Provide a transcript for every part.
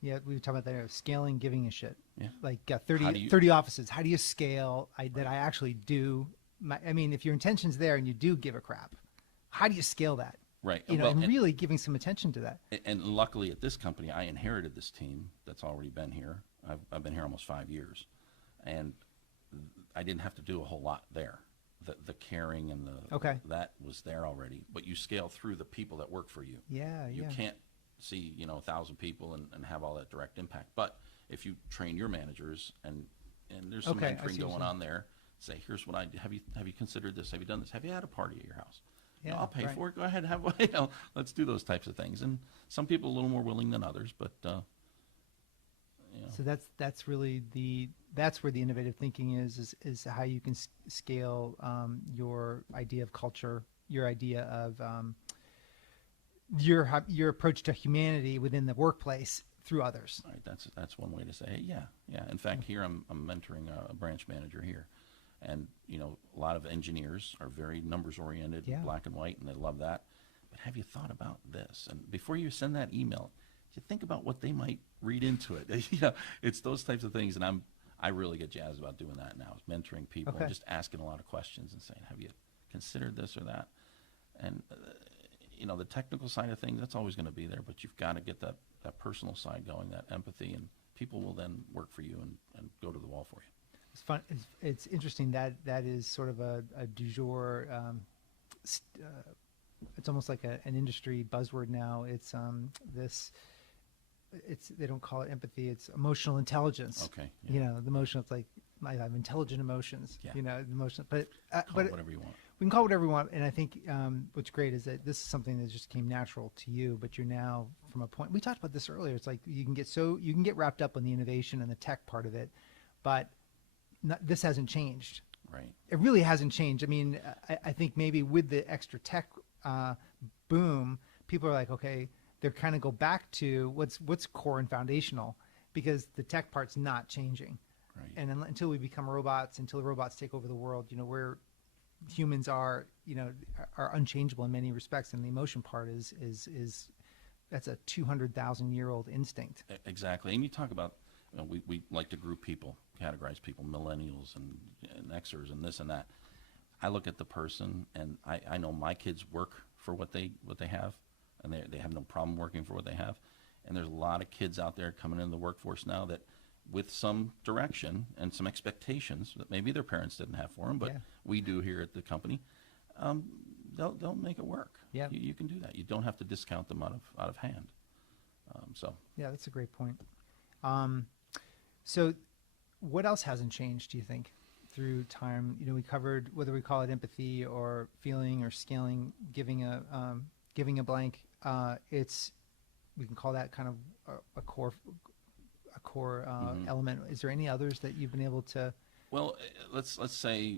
Yeah, we were talking about that, scaling, giving a shit. Yeah. Like How 30 offices. How do you scale that Right. I actually do? I mean, if your intention's there and you do give a crap, how do you scale that? Right. You know, Well, and really giving some attention to that. and luckily at this company, I inherited this team that's already been here. I've been here almost 5 years, and I didn't have to do a whole lot there. The caring and that was there already. But you scale through the people that work for you. Yeah, You can't see 1,000 people and have all that direct impact. But if you train your managers and there's some mentoring going on there, say, here's what I do. Have you considered this? Have you done this? Have you had a party at your house? Yeah, I'll pay for it. Go ahead, let's do those types of things. And some people are a little more willing than others, but So that's really that's where the innovative thinking is how you can scale your idea of culture, your idea of your approach to humanity within the workplace through others. Right. That's one way to say it. Yeah. In fact, here I'm mentoring a branch manager here. And, a lot of engineers are very numbers oriented, black and white, and they love that. But have you thought about this? And before you send that email, you think about what they might read into it. It's those types of things. And I really get jazzed about doing that now, is mentoring people and just asking a lot of questions and saying, have you considered this or that? And, the technical side of things, that's always going to be there, but you've got to get that personal side going, that empathy, and people will then work for you and go to the wall for you. It's fun. It's interesting that is sort of a du jour. It's almost like an industry buzzword now. It's they don't call it empathy. It's emotional intelligence. Okay. Yeah. The emotional. It's like I have intelligent emotions. Yeah. The emotion. But Call it whatever you want. We can call it whatever we want. And I think what's great is that this is something that just came natural to you. But you're now from a point. We talked about this earlier. It's like you can get wrapped up in the innovation and the tech part of it, but this hasn't changed. Right. It really hasn't changed. I mean, I think maybe with the extra tech boom, people are like, okay, they're kind of go back to what's core and foundational, because the tech part's not changing. Right. And until we become robots, until robots take over the world, where humans are unchangeable in many respects, and the emotion part is that's a 200,000-year-old instinct. Exactly. And you talk about, we like to group people, categorize people, millennials and Xers and this and that. I look at the person, and I know my kids work for what they have, and they have no problem working for what they have. And there's a lot of kids out there coming into the workforce now that, with some direction and some expectations that maybe their parents didn't have for them, but we do here at the company, they'll make it work. Yeah, you can do that. You don't have to discount them out of hand. Yeah, that's a great point. So what else hasn't changed, do you think, through time? We covered whether we call it empathy or feeling or scaling, giving a blank. We can call that kind of a core element. Is there any others that you've been able to? Well, let's say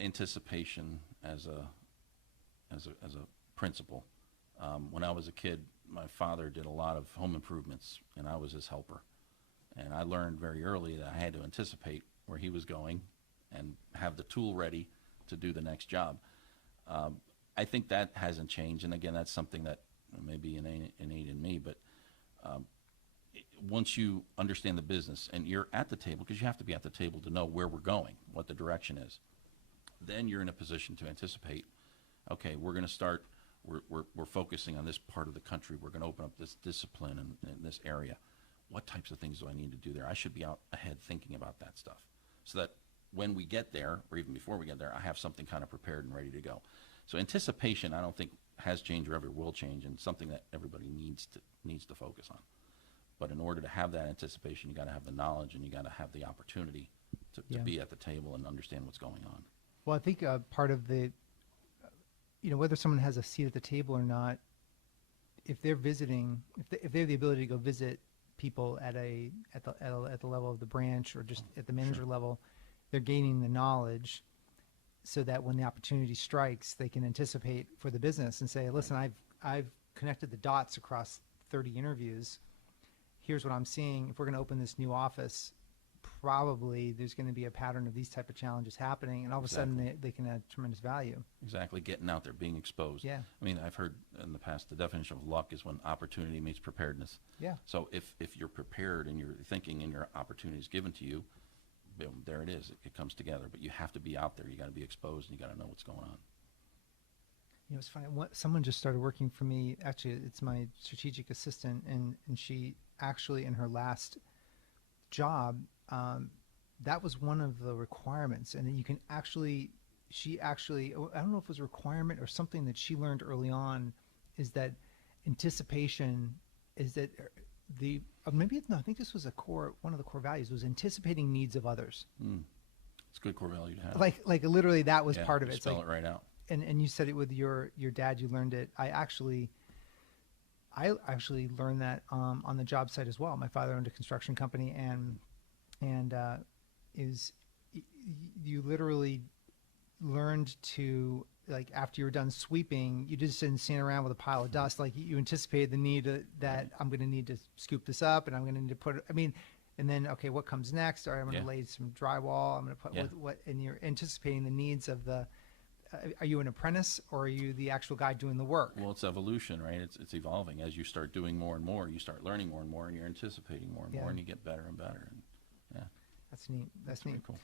anticipation as a principle. When I was a kid, my father did a lot of home improvements, and I was his helper. And I learned very early that I had to anticipate where he was going and have the tool ready to do the next job. I think that hasn't changed. And again, that's something that may be innate in me. But once you understand the business and you're at the table, because you have to be at the table to know where we're going, what the direction is, then you're in a position to anticipate, okay, we're going to start, we're focusing on this part of the country. We're going to open up this discipline in this area. What types of things do I need to do there? I should be out ahead thinking about that stuff, so that when we get there, or even before we get there, I have something kind of prepared and ready to go. So anticipation, I don't think has changed or ever will change, and something that everybody needs to focus on. But in order to have that anticipation, you got to have the knowledge, and you got to have the opportunity to be at the table and understand what's going on. Well, I think part of the, whether someone has a seat at the table or not, if they're visiting, if they have the ability to go visit people at the level of the branch or just at the manager level, they're gaining the knowledge, so that when the opportunity strikes, they can anticipate for the business and say, listen, I've connected the dots across 30 interviews. Here's what I'm seeing. If we're going to open this new office, probably there's going to be a pattern of these type of challenges happening, and all of a sudden they can add tremendous value. Exactly, getting out there, being exposed. Yeah. I mean, I've heard in the past the definition of luck is when opportunity meets preparedness. Yeah. So if you're prepared and you're thinking and your opportunity is given to you, boom, there it is. It comes together. But you have to be out there. You got to be exposed, and you got to know what's going on. You know, it's funny. Someone just started working for me. Actually, it's my strategic assistant, and she actually, in her last job, that was one of the requirements. And you can actually, I don't know if it was a requirement or something that she learned early on, is that anticipation is that maybe it's not. I think this was one of the core values was anticipating needs of others. It's a good core value to have. Like literally that was Yeah, part of you it. It's spell like, it right out. and you said it with your dad. You learned it. I actually learned that on the job site as well. My father owned a construction company, and you literally learned to, like, after you were done sweeping, you just didn't stand around with a pile of dust. Like, you anticipated the need that I'm going to need to scoop this up, and I'm going to need to put it. I mean, and then, okay, what comes next? All right, I'm going to lay some drywall. I'm going to put what, and you're anticipating the needs of the. Are you an apprentice, or are you the actual guy doing the work? Well, it's evolution, right? It's evolving. As you start doing more and more, you start learning more and more, and you're anticipating more and more, and you get better and better. And yeah, That's neat. That's neat. Cool.